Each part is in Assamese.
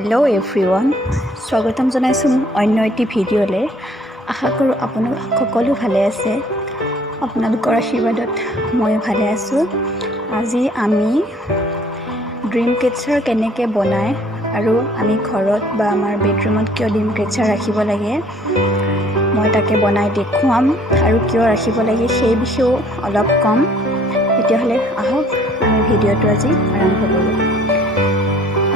হেল্ল' এভৰিৱান, স্বাগতম জনাইছোঁ অন্য এটি ভিডিঅ'লৈ। আশা কৰোঁ আপোনালোক সকলো ভালে আছে। আপোনালোকৰ আশীৰ্বাদত ময়ো ভালে আছোঁ। আজি আমি ড্ৰিম কেচাৰ কেনেকৈ বনায় আৰু আমি ঘৰত বা আমাৰ বেডৰুমত কিয় ড্ৰিম কেচাৰ ৰাখিব লাগে মই তাকে বনাই দেখুৱাম, আৰু কিয় ৰাখিব লাগে সেই বিষয়েও অলপ ক'ম। তেতিয়াহ'লে আহক আমি ভিডিঅ'টো আজি আৰম্ভ কৰোঁ।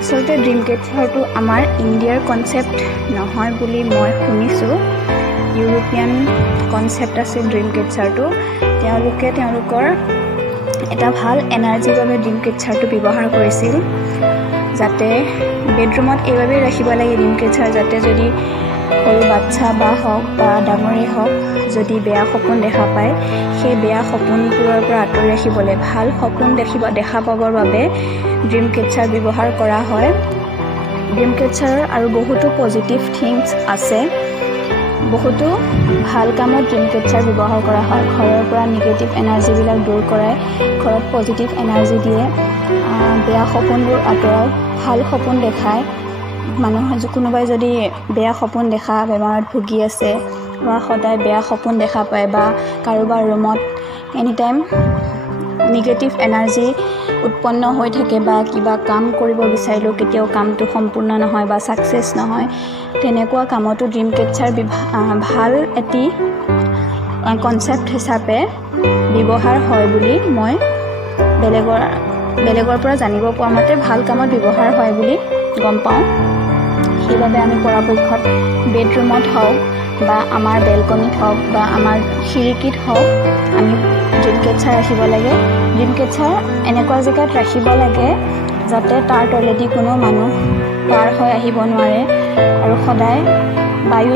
আচলতে ড্ৰিম কেচাৰটো আমাৰ ইণ্ডিয়াৰ কনচেপ্ট নহয় বুলি মই শুনিছোঁ। ইউৰোপিয়ান কনচেপ্ট আছে ড্ৰিম কেচাৰটো। তেওঁলোকে তেওঁলোকৰ এটা ভাল এনাৰ্জিৰ বাবে ড্ৰিম কেচাৰটো ব্যৱহাৰ কৰিছিল, যাতে বেডৰুমত এইবাবেই ৰাখিব লাগে ড্ৰিম কেচাৰ, যাতে যদি সৰু বাচ্ছা বা হওক বা ডাঙৰেই হওক যদি বেয়া সপোন দেখা পায়, সেই বেয়া সপোনবোৰৰ পৰা আঁতৰি ৰাখিবলৈ, ভাল সপোন দেখা পাবৰ বাবে ড্ৰিম কেচাৰ ব্যৱহাৰ কৰা হয়। ড্ৰিম কেচাৰৰ আৰু বহুতো পজিটিভ থিংছ আছে। বহুতো ভাল কামত ড্ৰিম কেচাৰ ব্যৱহাৰ কৰা হয়। ঘৰৰ পৰা নিগেটিভ এনাৰ্জিবিলাক দূৰ কৰাই, ঘৰত পজিটিভ এনাৰ্জি দিয়ে, বেয়া সপোনবোৰ আঁতৰাই ভাল সপোন দেখায়। মানুহৰ কোনোবাই যদি বেয়া সপোন দেখা, বেমাৰত ভুগি আছে বা সদায় বেয়া সপোন দেখা পায়, বা কাৰোবাৰ ৰুমত এনিটাইম নিগেটিভ এনাৰ্জি উৎপন্ন হৈ থাকে, বা কিবা কাম কৰিব বিচাৰিলেও কেতিয়াও কামটো সম্পূৰ্ণ নহয় বা ছাকচেছ নহয়, তেনেকুৱা কামতো ড্ৰিম কেচাৰ ভাল এটি কনচেপ্ট হিচাপে ব্যৱহাৰ হয় বুলি মই বেলেগৰ পৰা জানিব পোৱা মতে ভাল কামত ব্যৱহাৰ হয় বুলি গম পাওঁ। সেইবাবে আমি পৰাপক্ষত বেডৰুমত হওক বা আমাৰ বেলকনিত হওক বা আমাৰ খিৰিকীত হওক আমি ড্ৰিম কেচাৰ ৰাখিব লাগে। ড্ৰিম কেচাৰ এনেকুৱা জেগাত ৰাখিব লাগে যাতে তাৰ তলেদি কোনো মানুহ পাৰ হৈ আহিব নোৱাৰে, আৰু সদায় বায়ু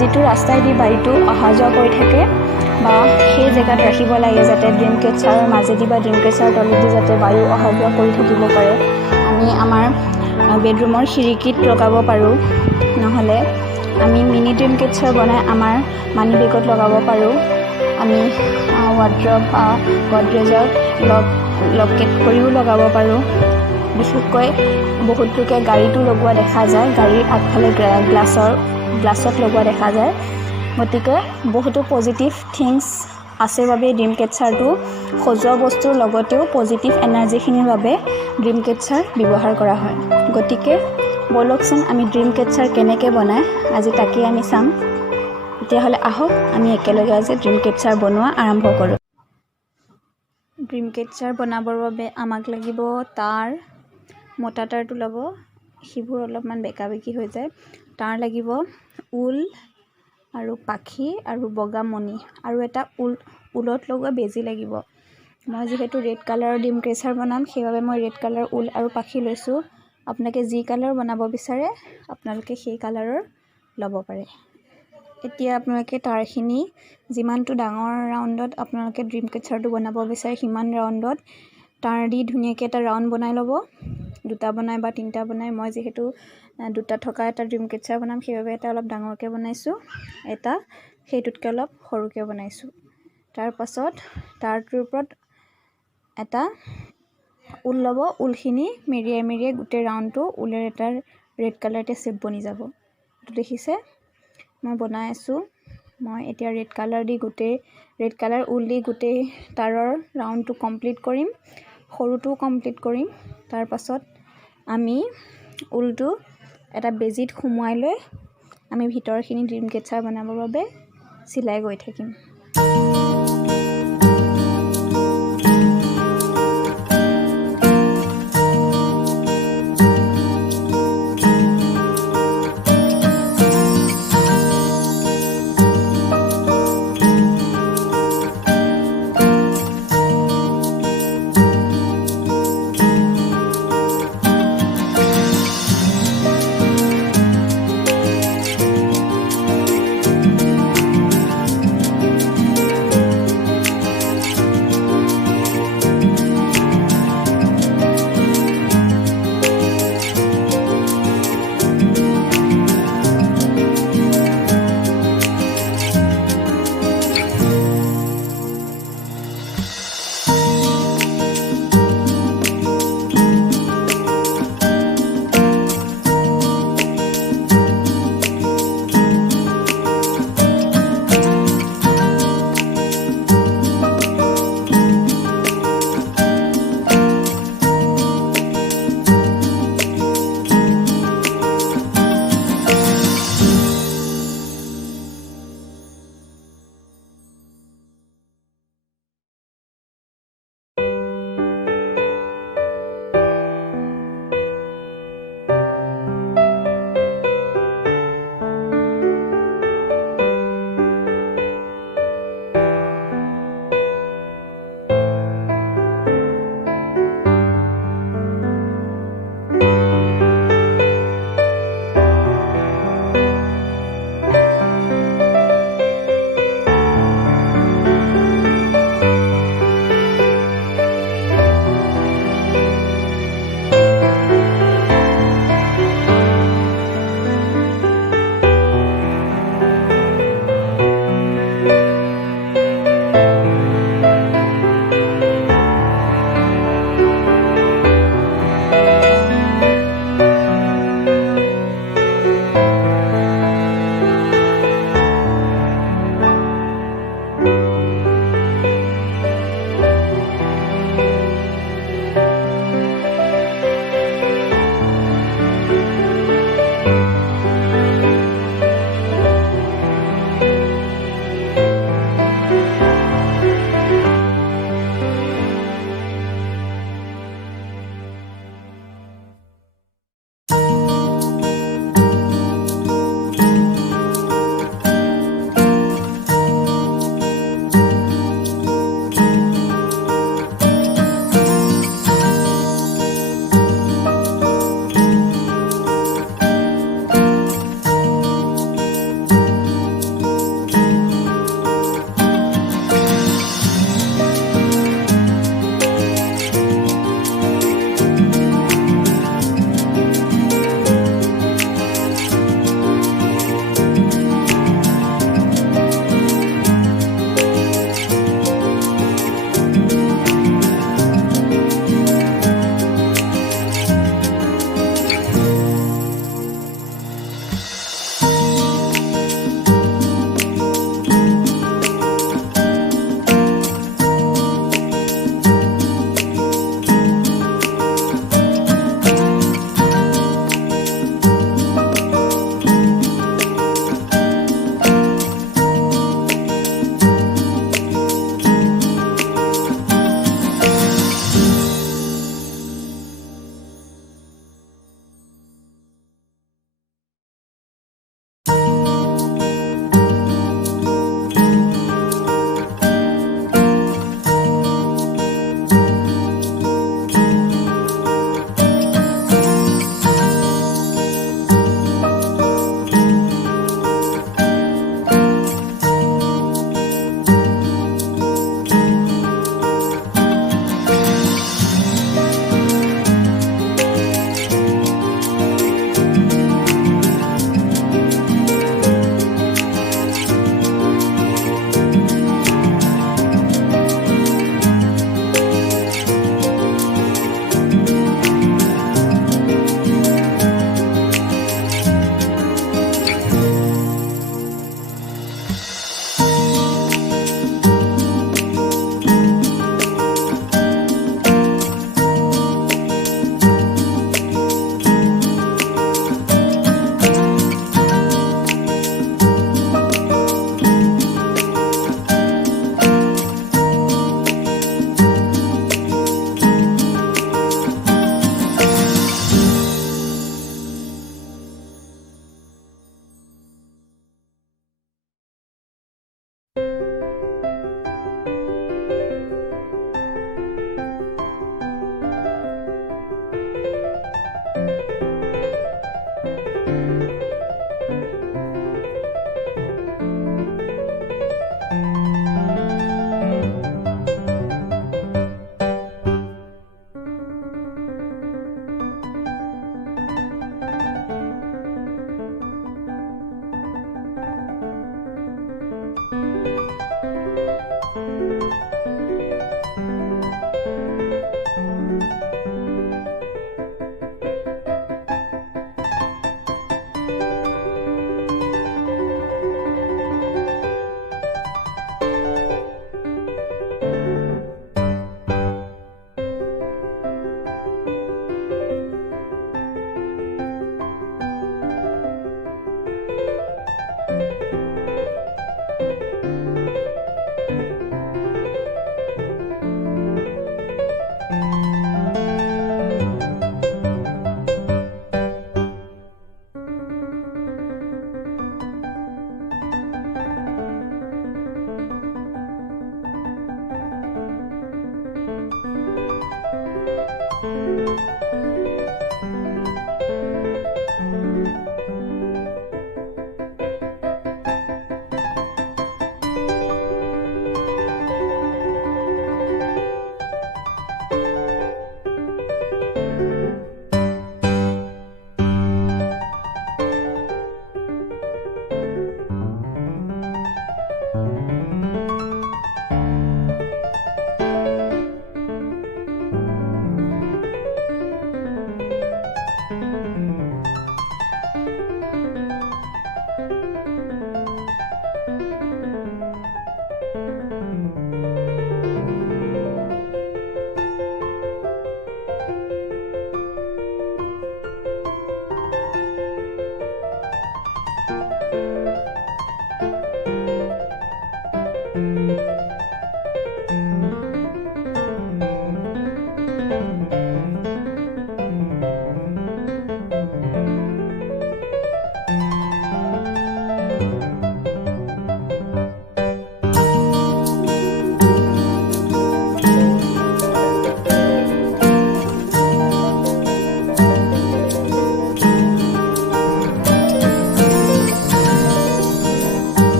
যিটো ৰাস্তাইদি বায়ুটো অহা যোৱা কৰি থাকে, বা সেই জেগাত ৰাখিব লাগে যাতে ড্ৰিম কেচাৰৰ মাজেদি বা ড্ৰিম কেচাৰৰ তলেদি যাতে বায়ু অহা যোৱা কৰি থাকিব পাৰে। আমি আমাৰ বেডৰুমৰ খিৰিকীত লগাব পাৰোঁ, নহ'লে আমি মিনি ড্ৰিম কেচাৰ বনাই আমাৰ মানি বেগত লগাব পাৰোঁ। আমি ৱাৰ্ড্ৰব বা গডৰেজৰ লকেট কৰিও লগাব পাৰোঁ। বিশেষকৈ বহুত লোকে গাড়ীটো লগোৱা দেখা যায়, গাড়ীৰ আগফালে গ্লাছত লগোৱা দেখা যায়। গতিকে বহুতো পজিটিভ থিংছ আছে বাবে ড্ৰিম কেচাৰটো সজোৱা বস্তুৰ লগতেও পজিটিভ এনাৰ্জিখিনিৰ বাবে ড্ৰিম কেচাৰ ব্যৱহাৰ কৰা হয়। গতিকে ব'লকচোন আমি ড্ৰিম কেচাৰ কেনেকৈ বনায় আজি তাকেই আমি চাম। তেতিয়াহ'লে আহক আমি একেলগে আজি ড্ৰিম কেচাৰ বনোৱা আৰম্ভ কৰোঁ। ড্ৰিম কেচাৰ বনাবৰ বাবে আমাক লাগিব তাঁৰ। মোটা তাঁৰটো ল'ব, সিবোৰ অলপমান বেকা বেকি হৈ যায়। তাঁৰ লাগিব, ঊল আৰু পাখি আৰু বগা মণি, আৰু এটা ঊলত লগোৱা বেজী লাগিব। মই যিহেতু ৰেড কালাৰৰ ড্ৰিম কেচাৰ বনাম, সেইবাবে মই ৰেড কালাৰ ঊল আৰু পাখি লৈছোঁ। আপোনালোকে যি কালাৰ বনাব বিচাৰে আপোনালোকে সেই কালাৰৰ ল'ব পাৰে। এতিয়া আপোনালোকে তাঁৰখিনি যিমানটো ডাঙৰ ৰাউণ্ডত আপোনালোকে ড্ৰিম কেচাৰটো বনাব বিচাৰে সিমান ৰাউণ্ডত তাঁৰ দি ধুনীয়াকৈ এটা ৰাউণ্ড বনাই ল'ব। দুটা বনাই বা তিনিটা বনাই, মই যিহেতু দুটা থকা এটা ড্ৰিম কেচাৰ বনাম সেইবাবে এটা অলপ ডাঙৰকৈ বনাইছোঁ, এটা সেইটোতকৈ অলপ সৰুকৈ বনাইছোঁ। তাৰ পাছত তাঁৰটোৰ ওপৰত এটা ঊল ল'ব। ঊলখিনি মেৰিয়াই মেৰিয়াই গোটেই ৰাউণ্ডটো ঊলেৰ এটা ৰেড কালাৰ এটা শ্বেপ বনি যাব। এইটো দেখিছে মই বনাই আছোঁ। মই এতিয়া ৰেড কালাৰ ঊল দি গোটেই তাঁৰৰ ৰাউণ্ডটো কমপ্লিট কৰিম, সৰুটোও কমপ্লিট কৰিম। তাৰ পাছত আমি ঊলটো এটা বেজীত সুমুৱাই লৈ আমি ভিতৰখিনি ড্ৰিম কেচাৰ বনাবৰ বাবে চিলাই গৈ থাকিম।